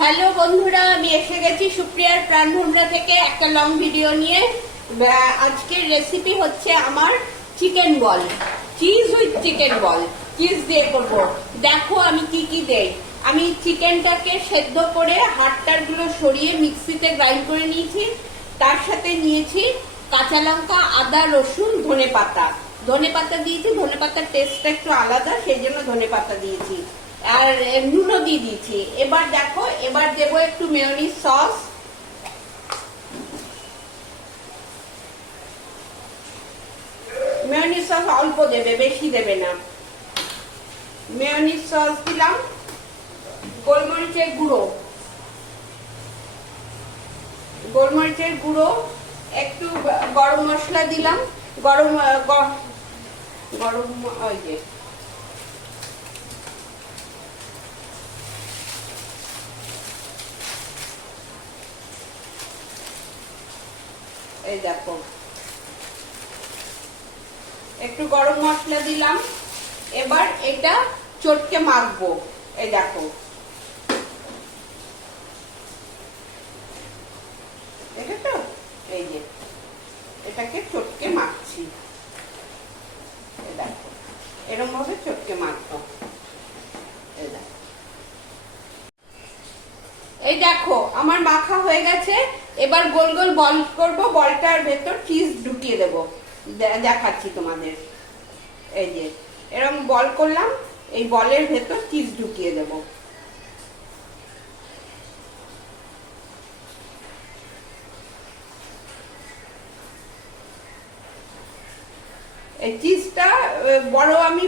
Hello বন্ধুরা, আমি এসে গেছি সুপ্রিয়ার প্রাণভন্ডার থেকে একটা লং ভিডিও নিয়ে। আজকের রেসিপি হচ্ছে আমার chicken ball, cheese with chicken ball. Cheese দিয়ে করব। দেখো আমি কি কি দেই। আমি চিকেনটাকে সেদ্ধ করে হাড়টার গুলো সরিয়ে মিক্সিতে গ্রাইন্ড করে নিয়েছি। তার সাথে নিয়েছি কাঁচা লঙ্কা, আদা, রসুন, ধনে পাতা। ধনে পাতা দিয়েছি, ধনে পাতার টেস্টটা একটু আলাদা, সেই জন্য ধনে পাতা দিয়েছি। আর নুনও দিয়ে দিয়েছি। এবার দেখো, এবার দেবো একটু মেয়োনিজ সস। মেয়োনিজ সস অল্প দেবে, বেশি দেবে না। মেয়োনিজ সস দিলাম। গোলমরিচের গুঁড়ো, গোলমরিচের গুঁড়ো, একটু গরম মশলা দিলাম। গরম গরম ওই যে এই দেখো, একটু গরম মশলা দিলাম। এবার এটা চটকে মাখবো। এই দেখো, দেখেছো? এই যে এটাকে চটকে মাখছি। এই দেখো, এরকম ভাবে চটকে মাখবো। এই দেখো আমার মাখা হয়ে গেছে। এবার গোল গোল বল করব, বলটার ভেতর চিজ ঢুকিয়ে দেব। দেখাচ্ছি তোমাদের। এই যে এরকম বল করলাম, এই বলের ভেতর চিজ ঢুকিয়ে দেব। এই চিজটা বড় আমি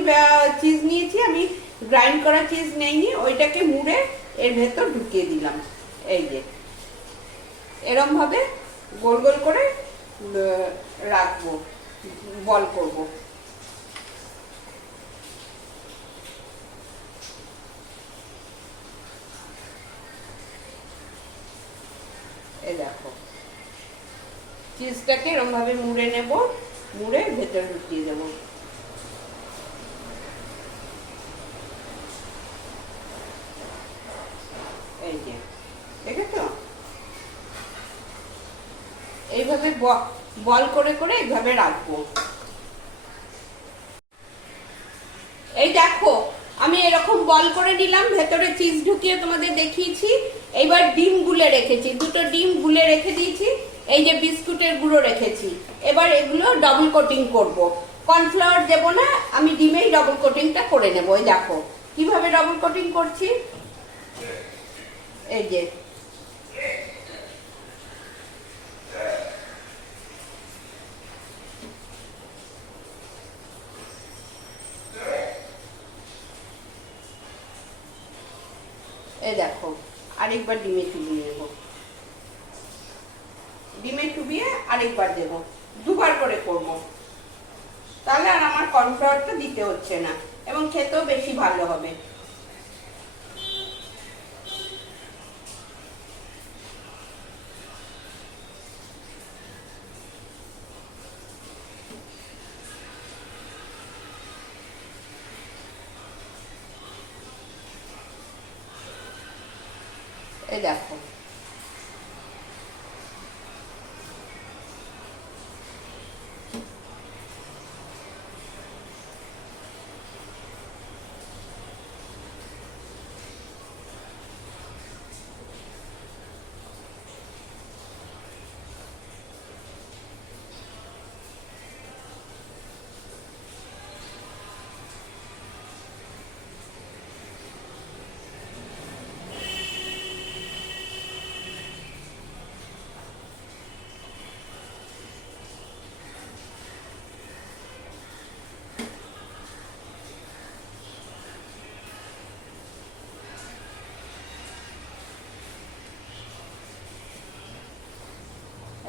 চিজ নিয়েছি, আমি গ্রাইন্ড করা চিজ নেইনি, ওইটাকে মুড়ে এর ভেতর ঢুকিয়ে দিলাম। এই যে এরকম ভাবে গোল গোল করে রাখবো, বল করব। এই দেখো, চিজটাকে এরকম ভাবে মুড়ে নেব, মুড়ে ভেতরে ঢুকিয়ে দেবো। এই যে দেখেছো? এইভাবে বল করে করে এইভাবে রাখবো। এই দেখো আমি এরকম বল করে নিলাম, ভেতরে চিজ ঢুকিয়ে তোমাদের দেখিয়েছি। এইবার ডিম গুলে রেখেছি, দুটো ডিম গুলে রেখে দিয়েছি। এই যে বিস্কুটের গুঁড়ো রেখেছি। এবার এগুলো ডবল কোটিং করব। কর্নফ্লাওয়ার দেব না, আমি ডিমেই ডবল কোটিংটা করে নেব। এই দেখো কিভাবে ডবল কোটিং করছি। এই যে এই দেখো, আরেকবার ডিমে চুবিয়ে নেব। ডিমে চুবিয়ে আরেকবার দেব, দুবার করে করব। তাহলে আর আমার কর্নফ্লাওয়ারটা দিতে হচ্ছে না, এবং খেতেও বেশি ভালো হবে। এই দেখো,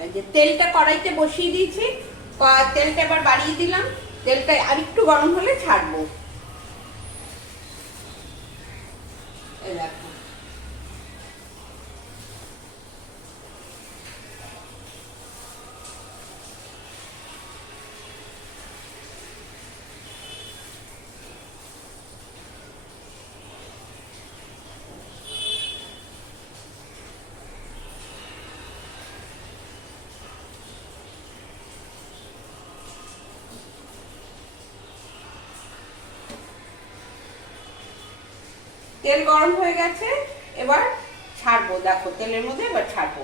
এই যে তেলটা কড়াইতে বসিয়ে দিয়েছি। তেলটা এবার বাড়িয়ে দিলাম। তেলটা আরেকটু গরম হলে ছাড়বো। এই দেখো, তেল গরম হয়ে গেছে, এবার ছাড়বো। দেখো তেলের মধ্যে এবার ছাড়বো।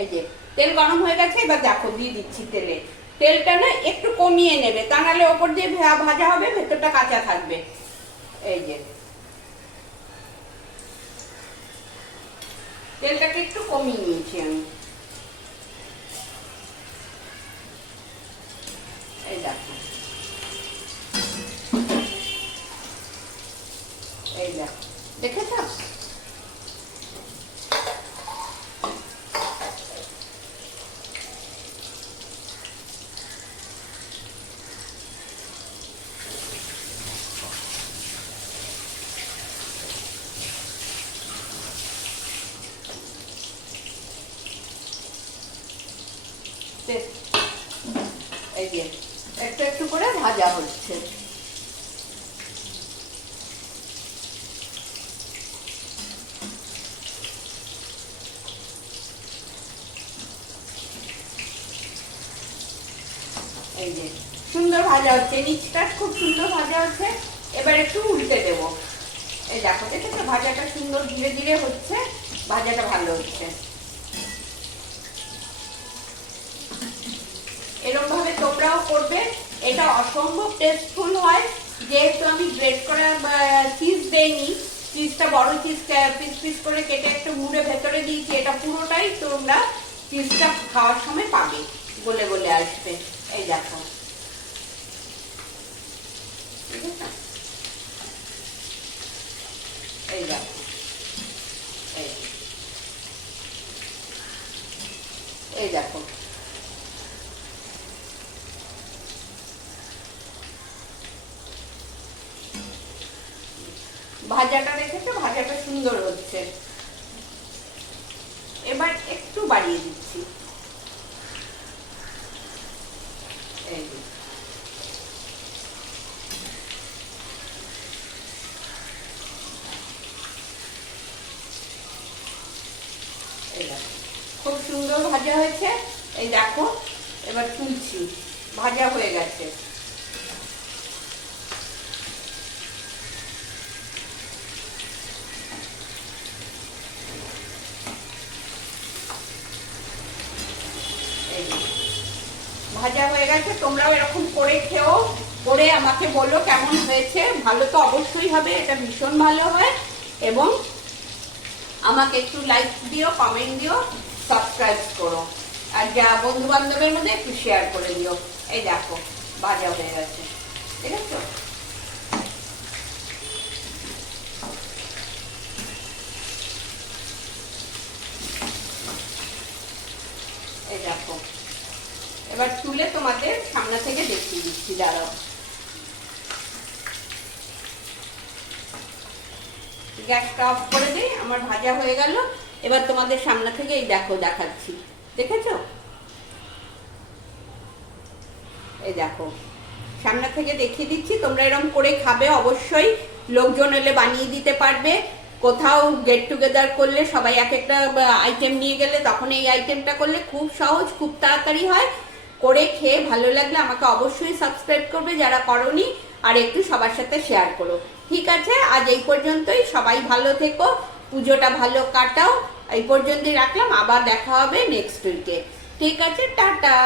এই যে তেল গরম হয়ে গেছে, এবার দেখো দিয়ে দিচ্ছি তেলে। তেলটা না একটু কমিয়ে নেবে, তা নাহলে ওপর দিয়ে ভাজা হবে, ভেতরটা কাঁচা থাকবে। এই যে তেলটাকে একটু কমিয়ে নিয়েছি আমি। এই দেখো, এই দেখো, দেখেছ? এই যে একটু একটু করে ভাজা হচ্ছে। এই যে সুন্দর ভাজা হচ্ছে, নিচটা খুব সুন্দর ভাজা হচ্ছে। এবার একটু উল্টে দেব। এই দেখো, দেখেছো ভাজাটা সুন্দর ধীরে ধীরে হচ্ছে, ভাজাটা ভালো হচ্ছে। এরকম ভাবে তোমরাও করবে, এটা অসম্ভব টেস্টফুল হয়। যেহেতু আমি গ্রেট করা চিজ দেইনি, চিজটা বড় চিজ পিস পিস করে কেটে একটু মুড়ে ভেতরে দিয়েছি, এটা পুরোটাই তোমরা চিজটা খাওয়ার সময় পাবে, গলে গলে আসবে। এই দেখো, এই দেখো, এই দেখো, ভাজাটা দেখেছো, ভাজাটা সুন্দর হচ্ছে। এবার একটু বাড়িয়ে দিচ্ছি। এই যে খুব সুন্দর ভাজা হয়েছে। এই দেখো, এবার তুলছি, ভাজা হয়ে গেছে। ভাজা হয়ে গেছে, তোমরাও এরকম করে খেও, করে আমাকে বলো কেমন হয়েছে। ভালো তো অবশ্যই হবে, এটা ভীষণ ভালো হয়। এবং আমাকে একটু লাইক দিও, কমেন্ট দিও, সাবস্ক্রাইব করো, আর যা বন্ধু বান্ধবের মধ্যে একটু শেয়ার করে দিও। এই দেখো ভাজা হয়ে গেছে, ঠিক আছে? এই দেখো, এবার তুলে তোমাদের সামনে থেকে দেখিয়ে দিচ্ছি, দাঁড়াও। গ্যাসটা অফ করে দিই, আমার ভাজা হয়ে গেল। এবার তোমাদের সামনে থেকে এই দেখো দেখাচ্ছি, দেখেছো? এই দেখো, সামনে থেকে দেখিয়ে দিচ্ছি। তোমরা এরকম করে খাবে অবশ্যই, লোকজন এলে বানিয়ে দিতে পারবে। কোথাও গেট টুগেদার করলে সবাই এক একটা আইটেম নিয়ে গেলে তখন এই আইটেমটা করলে খুব সহজ, খুব তাড়াতাড়ি হয়। করে খেয়ে ভালো লাগলে আমাকে অবশ্যই সাবস্ক্রাইব করবে যারা করোনি, আর একটু সবার সাথে শেয়ার করো। ঠিক আছে, আজ এই পর্যন্তই। সবাই ভালো থেকো, পুজোটা ভালো কাটাও। এই পর্যন্তই রাখলাম, আবার দেখা হবে নেক্সট উইকে। ঠিক আছে, টাটা।